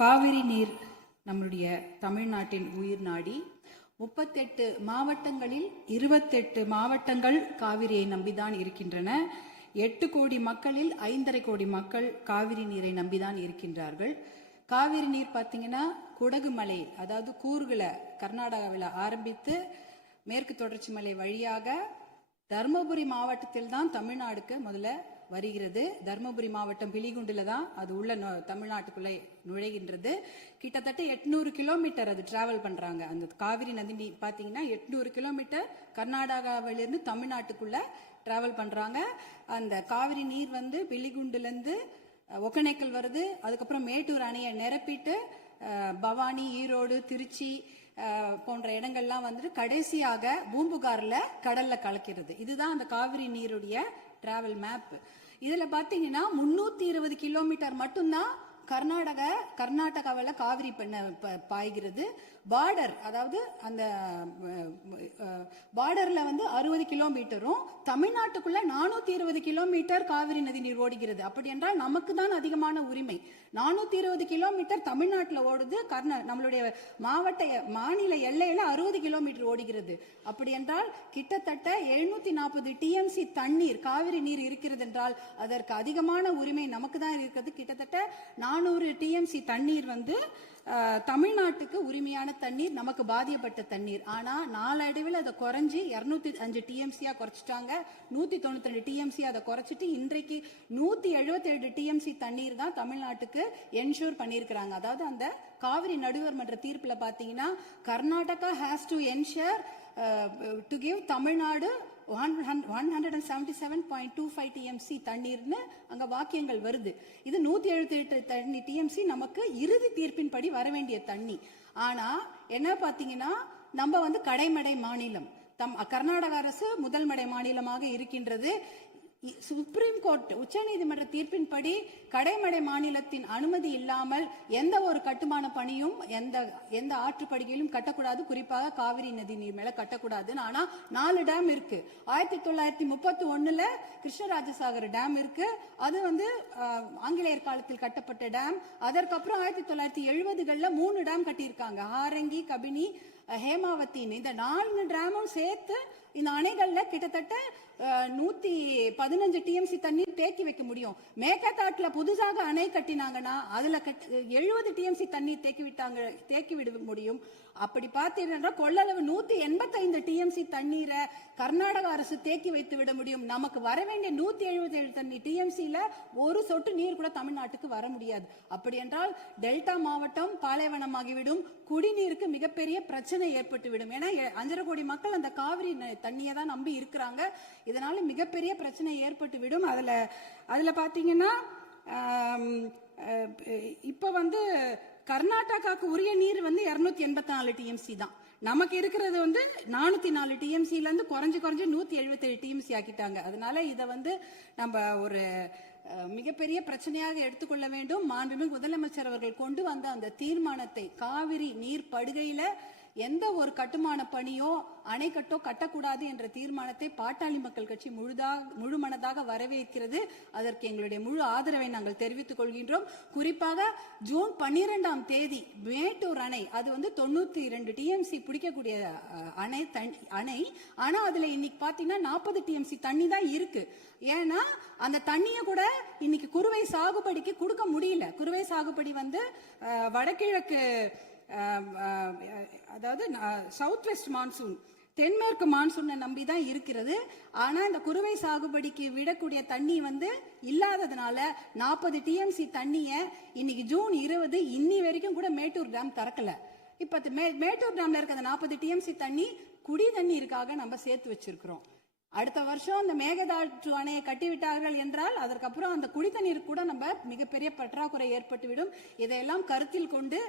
காவிரி நீர் நம்முடைய தமிழ்நாட்டின் உயிர் நாடி. 38 மாவட்டங்களில் 28 மாவட்டங்கள் காவிரியை நம்பிதான் இருக்கின்றன. 8 கோடி மக்களில் 5.5 கோடி மக்கள் காவிரி நீரை நம்பிதான் இருக்கின்றார்கள். காவிரி நீர் பார்த்தீங்கன்னா குடகு மலை, அதாவது கூர்களை கர்நாடகாவில் ஆரம்பித்து மேற்கு தொடர்ச்சி மலை வழியாக தர்மபுரி மாவட்டத்தில் தான் தமிழ்நாடுக்கு முதல்ல வருகிறது. தர்மபுரி மாவட்டம் பிலிகுண்டில தான் அது உள்ள தமிழ்நாட்டுக்குள்ள நுழைகின்றது. கிட்டத்தட்ட 800 கிலோமீட்டர் அது டிராவல் பண்றாங்க. அந்த காவிரி நதி பாத்தீங்கன்னா 800 கிலோமீட்டர் கர்நாடகாவிலிருந்து தமிழ்நாட்டுக்குள்ள டிராவல் பண்றாங்க. அந்த காவிரி நீர் வந்து பிலிகுண்டுல இருந்து ஒகேனக்கல் வருது. அதுக்கப்புறம் மேட்டூர் அணையை நிரப்பிட்டு பவானி, ஈரோடு, திருச்சி போன்ற இடங்கள்லாம் வந்துட்டு கடைசியாக பூம்புகார்ல கடல்ல கலக்கிறது. இதுதான் அந்த காவிரி நீருடைய டிராவல் மேப். இதுல பாத்தீங்கன்னா 320 கிலோமீட்டர் மட்டும்தான் கர்நாடகாவில் காவிரி பாய்கிறது. பார்டர், அதாவது அந்த பார்டர்ல வந்து 60 கிலோமீட்டரும் தமிழ்நாட்டுக்குள்ள 420 கிலோமீட்டர் காவிரி நதி நீர் ஓடுகிறது. அப்படி என்றால் நமக்கு தான் அதிகமான உரிமை. 420 கிலோமீட்டர் தமிழ்நாட்டில் ஓடுது. நம்மளுடைய மாநில எல்லையில 60 கிலோமீட்டர் ஓடுகிறது. அப்படி என்றால் கிட்டத்தட்ட 740 டிஎம்சி தண்ணீர், காவிரி நீர் இருக்கிறது என்றால் அதற்கு அதிகமான உரிமை நமக்கு தான் இருக்கிறது. கிட்டத்தட்ட 400 டிஎம்சி தண்ணீர் வந்து தமிழ்நாட்டுக்கு உரிமையான தண்ணீர், நமக்கு பாதிக்கப்பட்ட தண்ணீர். ஆனா நாளடைவில் அதை குறைஞ்சி 205 டிஎம்சியா குறைச்சிட்டாங்க. 192 டிஎம்சி அதை குறைச்சிட்டு இன்றைக்கு 177 டிஎம்சி தண்ணீர் தான் தமிழ்நாட்டுக்கு என்ஷூர் பண்ணியிருக்கிறாங்க. அதாவது அந்த காவிரி நடுவர் மன்ற தீர்ப்புல பாத்தீங்கன்னா Karnataka has to ensure to give Tamil Nadu 177.25 TMC தண்ணீர்னு அங்க வாக்கியங்கள் வருது. இது 178 டிஎம்சி நமக்கு இறுதி தீர்ப்பின் படி வர வேண்டிய தண்ணி. ஆனா என்ன பாத்தீங்கன்னா நம்ம வந்து கடைமடை மாநிலம். கர்நாடக அரசு முதல்மடை மாநிலமாக இருக்கின்றது. சுப்ரீம் கோர்ட், உச்ச நீதிமன்ற தீர்ப்பின்படி கடைமடை மாநிலத்தின் அனுமதி இல்லாமல் எந்த ஒரு கட்டுமான பணியும் எந்த ஆற்றுப்படுகையிலும் கட்டக்கூடாது. குறிப்பாக காவிரி நதி நீர் மேல கட்டக்கூடாது. ஆனா 4 டேம் இருக்கு. 1931 கிருஷ்ணராஜசாகர் டேம் இருக்கு. அது வந்து ஆங்கிலேயர் காலத்தில் கட்டப்பட்ட டேம். அதற்கப்புறம் 1970களில் 3 டேம் கட்டியிருக்காங்க. ஹாரங்கி, கபினி, ஹேமாவத்தின்னு. இந்த 4 டேமும் சேர்த்து இந்த அணைகள்ல கிட்டத்தட்ட 115 டிஎம்சி தண்ணீர் தேக்கி வைக்க முடியும். மேகதாட்டுல புதுசாக அணை கட்டினாங்கன்னா அதுல 70 டிஎம்சி தண்ணீர் தேக்கி விட முடியும். அப்படி பார்த்தீங்கன்னா கொள்ளளவு 185 டிஎம்சி தண்ணீரை கர்நாடக அரசு தேக்கி வைத்து விட முடியும். நமக்கு வர வேண்டிய 177 டிஎம்சில ஒரு சொட்டு நீர் கூட தமிழ்நாட்டுக்கு வர முடியாது. அப்படி என்றால் டெல்டா மாவட்டம் பாலைவனமாகிவிடும். குடிநீருக்கு மிகப்பெரிய பிரச்சனை ஏற்பட்டுவிடும். ஏன்னா 5.5 கோடி மக்கள் அந்த காவிரி தண்ணியை தான் நம்பி இருக்கிறாங்க. இதனால மிகப்பெரிய பிரச்சனை ஏற்பட்டுவிடும். அதுல பாத்தீங்கன்னா இப்ப வந்து கர்நாடகாவுக்கு உரிய நீர் வந்து 284 டிஎம்சி தான். நமக்கு இருக்கிறது வந்து 404 டிஎம்சில இருந்து குறைஞ்சு 177 டிஎம்சி ஆக்கிட்டாங்க. அதனால இதை வந்து நம்ம ஒரு மிகப்பெரிய பிரச்சனையாக எடுத்துக்கொள்ள வேண்டும். மாண்புமிகு முதலமைச்சர் அவர்கள் கொண்டு வந்த அந்த தீர்மானத்தை, காவிரி நீர் படுகையில எந்த ஒரு கட்டுமான பணியோ அணைக்கட்டோ கட்டக்கூடாது என்ற தீர்மானத்தை பாட்டாளி மக்கள் கட்சி முழு மனதாக வரவேற்கிறது. அதற்கு எங்களுடைய முழு ஆதரவை நாங்கள் தெரிவித்துக் கொள்கின்றோம். குறிப்பாக ஜூன் 12ஆம் தேதி மேட்டூர் அணை, அது வந்து 92 டிஎம்சி பிடிக்கக்கூடிய அணை. ஆனா அதுல இன்னைக்கு பாத்தீங்கன்னா 40 டிஎம்சி தண்ணி தான் இருக்கு. ஏன்னா அந்த தண்ணியை கூட இன்னைக்கு குறுவை சாகுபடிக்கு கொடுக்க முடியல. குறுவை சாகுபடி வந்து வடகிழக்கு, அதாவது சவுத் வெஸ்ட் மான்சூன், தென்மேற்கு மான்சூனை நம்பி தான் இருக்கிறது. ஆனா இந்த குறுவை சாகுபடிக்கு விடக்கூடிய தண்ணி வந்து இல்லாததுனால 40 டிஎம்சி தண்ணிய இன்னைக்கு ஜூன் 20 இன்னி வரைக்கும் கூட மேட்டூர் டேம் திறக்கல. இப்ப மேட்டூர் டேம்ல இருக்க 40 டிஎம்சி தண்ணி குடி தண்ணீருக்காக நம்ம சேர்த்து வச்சிருக்கிறோம். அடுத்த வருஷம் அந்த மேகதாட்டு அணையை கட்டிவிட்டார்கள் என்றால் அதற்கப்புறம் அந்த குடித்தண்ணீர் கூட நம்ம மிகப்பெரிய பற்றாக்குறை ஏற்பட்டுவிடும். இதையெல்லாம் கருத்தில் கொண்டு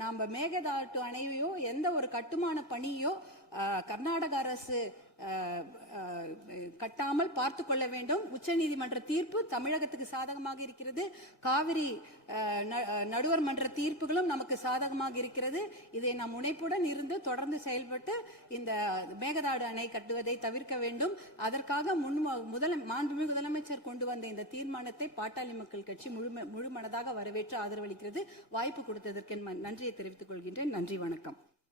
நாம மேகதாட்டு அணையோ எந்த ஒரு கட்டுமான பணியோ கர்நாடக அரசு கட்டாமல் பார்த்து கொள்ள வேண்டும். உச்சநீதிமன்ற தீர்ப்பு தமிழகத்துக்கு சாதகமாக இருக்கிறது. காவிரி நடுவர் மன்ற தீர்ப்புகளும் நமக்கு சாதகமாக இருக்கிறது. இதை நாம் முனைப்புடன் இருந்து தொடர்ந்து செயல்பட்டு இந்த மேகதாடு அணை கட்டுவதை தவிர்க்க வேண்டும். அதற்காக மாண்புமிகு முதலமைச்சர் கொண்டு வந்த இந்த தீர்மானத்தை பாட்டாளி மக்கள் கட்சி முழு மனதாக வரவேற்று ஆதரவளிக்கிறது. வாய்ப்பு கொடுத்ததற்கு நன்றியை தெரிவித்துக் கொள்கின்றேன். நன்றி, வணக்கம்.